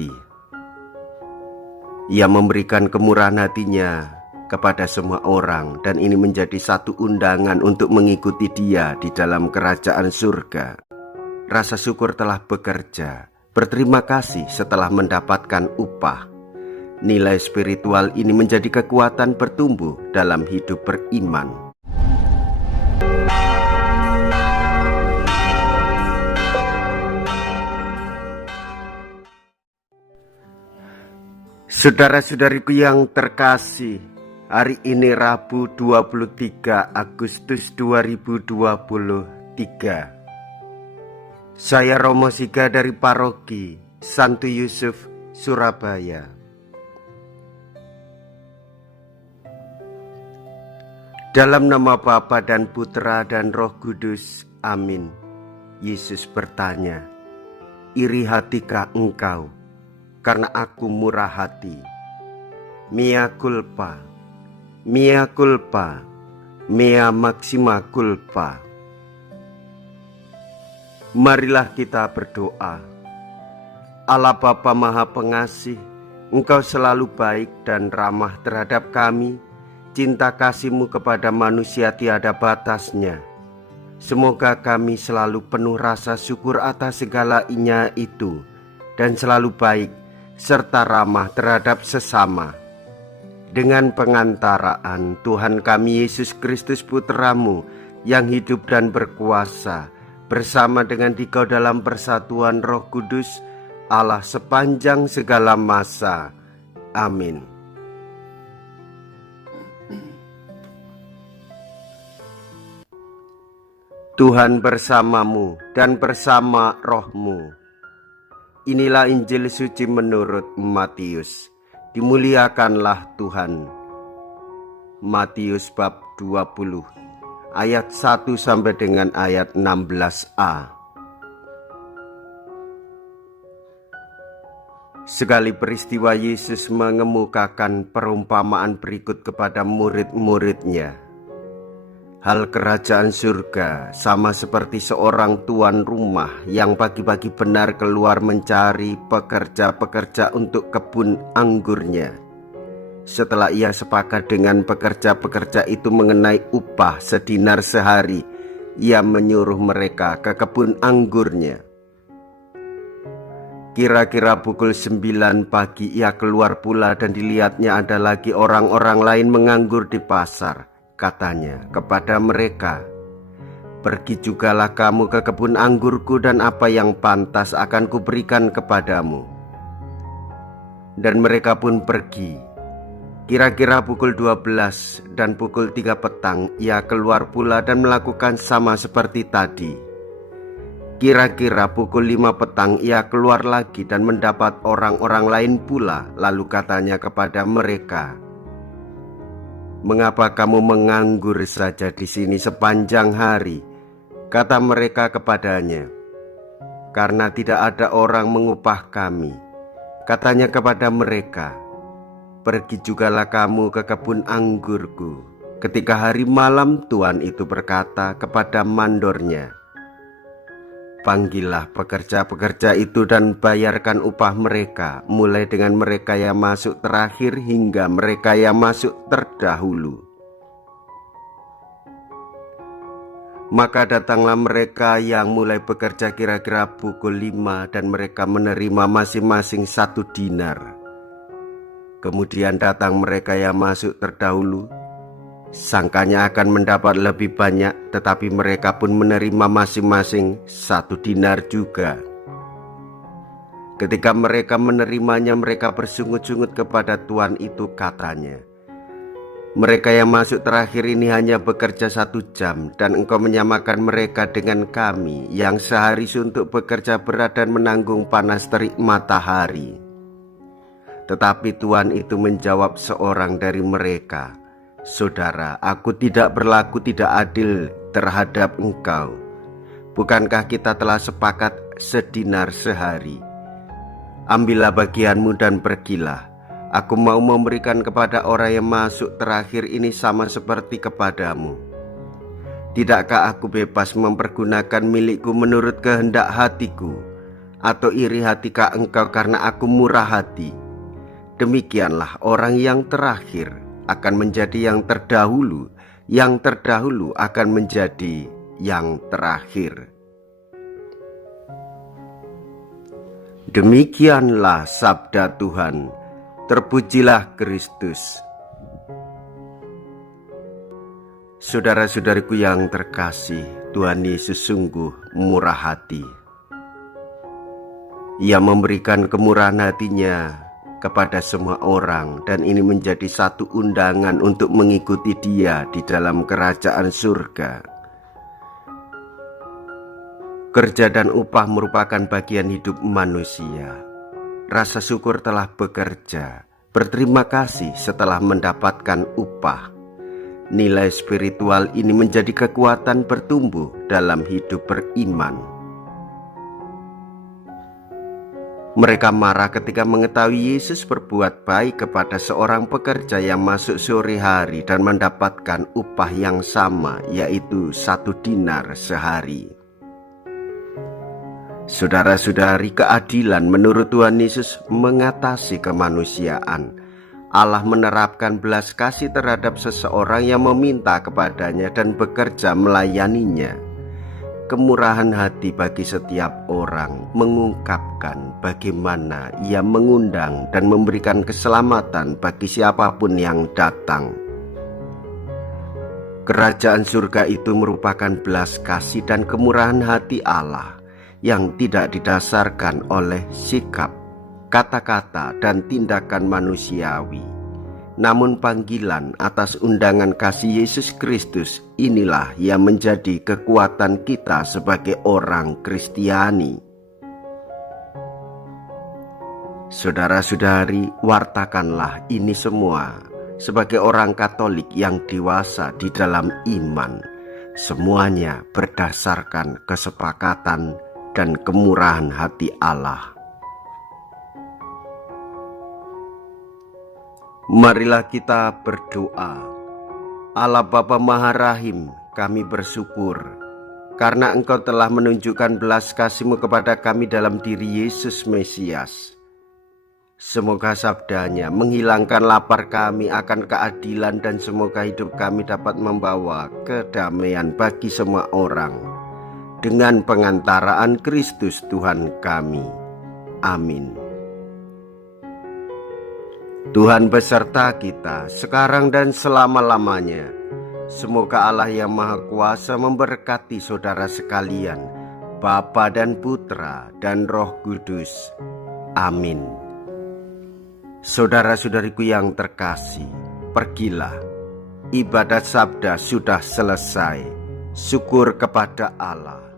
hati. Ia memberikan kemurahan hatinya kepada semua orang, dan ini menjadi satu undangan untuk mengikuti Dia di dalam kerajaan surga. Rasa syukur telah bekerja, berterima kasih setelah mendapatkan upah. Nilai spiritual ini menjadi kekuatan bertumbuh dalam hidup beriman. Saudara-saudariku yang terkasih, hari ini Rabu 23 Agustus 2023. Saya Romo Siga dari Paroki Santo Yusuf, Surabaya. Dalam nama Bapa dan Putra dan Roh Kudus, amin. Yesus bertanya, iri hatikah engkau karena aku murah hati? Mea culpa, mea culpa, mea maxima culpa. Marilah kita berdoa. Allah Bapa Maha Pengasih, Engkau selalu baik dan ramah terhadap kami. Cinta kasih-Mu kepada manusia tiada batasnya. Semoga kami selalu penuh rasa syukur atas segalanya itu, dan selalu baik serta ramah terhadap sesama. Dengan pengantaraan Tuhan kami Yesus Kristus Putra-Mu yang hidup dan berkuasa, bersama dengan Dikau dalam persatuan Roh Kudus, Allah sepanjang segala masa. Amin. Tuhan bersamamu dan bersama rohmu. Inilah Injil suci menurut Matius. Dimuliakanlah Tuhan. Matius bab 20 ayat 1 sampai dengan ayat 16a. Sekali peristiwa Yesus mengemukakan perumpamaan berikut kepada murid-muridnya. Hal kerajaan surga sama seperti seorang tuan rumah yang pagi-pagi benar keluar mencari pekerja-pekerja untuk kebun anggurnya. Setelah ia sepakat dengan pekerja-pekerja itu mengenai upah sedinar sehari, ia menyuruh mereka ke kebun anggurnya. Kira-kira pukul 9 pagi ia keluar pula dan dilihatnya ada lagi orang-orang lain menganggur di pasar. Katanya kepada mereka, pergi jugalah kamu ke kebun anggurku, dan apa yang pantas akan kuberikan kepadamu. Dan mereka pun pergi. Kira-kira pukul 12 dan pukul 3 petang ia keluar pula dan melakukan sama seperti tadi. Kira-kira pukul 5 petang ia keluar lagi dan mendapat orang-orang lain pula. Lalu katanya kepada mereka, mengapa kamu menganggur saja di sini sepanjang hari? Kata mereka kepadanya, karena tidak ada orang mengupah kami. Katanya kepada mereka, pergi jugalah kamu ke kebun anggurku. Ketika hari malam, tuan itu berkata kepada mandornya, panggillah pekerja-pekerja itu dan bayarkan upah mereka, mulai dengan mereka yang masuk terakhir hingga mereka yang masuk terdahulu. Maka datanglah mereka yang mulai bekerja kira-kira pukul 5, dan mereka menerima masing-masing 1 dinar. Kemudian datang mereka yang masuk terdahulu. Sangkanya akan mendapat lebih banyak, tetapi mereka pun menerima masing-masing 1 dinar juga. Ketika mereka menerimanya, mereka bersungut-sungut kepada tuan itu, katanya, mereka yang masuk terakhir ini hanya bekerja 1 jam, dan engkau menyamakan mereka dengan kami yang sehari suntuk bekerja berat dan menanggung panas terik matahari. Tetapi tuan itu menjawab seorang dari mereka, saudara, aku tidak berlaku tidak adil terhadap engkau. Bukankah kita telah sepakat sedinar sehari? Ambillah bagianmu dan pergilah. Aku mau memberikan kepada orang yang masuk terakhir ini sama seperti kepadamu. Tidakkah aku bebas mempergunakan milikku menurut kehendak hatiku? atau iri hatikah engkau karena aku murah hati? Demikianlah orang yang terakhir akan menjadi yang terdahulu, yang terdahulu akan menjadi yang terakhir. Demikianlah sabda Tuhan. Terpujilah Kristus. Saudara-saudariku yang terkasih, Tuhan Yesus sungguh murah hati. Ia memberikan kemurahan hatinya kepada semua orang, dan ini menjadi satu undangan untuk mengikuti Dia di dalam kerajaan surga. Kerja dan upah merupakan bagian hidup manusia. Rasa syukur telah bekerja, berterima kasih setelah mendapatkan upah. Nilai spiritual ini menjadi kekuatan bertumbuh dalam hidup beriman. Mereka marah ketika mengetahui Yesus berbuat baik kepada seorang pekerja yang masuk sore hari dan mendapatkan upah yang sama, yaitu 1 dinar sehari. Saudara-saudari, keadilan menurut Tuhan Yesus mengatasi kemanusiaan. Allah menerapkan belas kasih terhadap seseorang yang meminta kepadanya dan bekerja melayaninya. Kemurahan hati bagi setiap orang mengungkapkan bagaimana Ia mengundang dan memberikan keselamatan bagi siapapun yang datang. Kerajaan surga itu merupakan belas kasih dan kemurahan hati Allah yang tidak didasarkan oleh sikap, kata-kata, dan tindakan manusiawi. Namun panggilan atas undangan kasih Yesus Kristus inilah yang menjadi kekuatan kita sebagai orang Kristiani. Saudara-saudari, wartakanlah ini semua sebagai orang Katolik yang dewasa di dalam iman. Semuanya berdasarkan kesepakatan dan kemurahan hati Allah. Marilah kita berdoa. Allah Bapa Maha Rahim, kami bersyukur karena Engkau telah menunjukkan belas kasih-Mu kepada kami dalam diri Yesus Mesias. Semoga sabdanya menghilangkan lapar kami akan keadilan, dan semoga hidup kami dapat membawa kedamaian bagi semua orang dengan pengantaraan Kristus Tuhan kami. Amin. Tuhan beserta kita sekarang dan selama-lamanya. Semoga Allah yang Maha Kuasa memberkati saudara sekalian, Bapa dan Putra dan Roh Kudus. Amin. Saudara-saudariku yang terkasih, pergilah. Ibadat sabda sudah selesai. Syukur kepada Allah.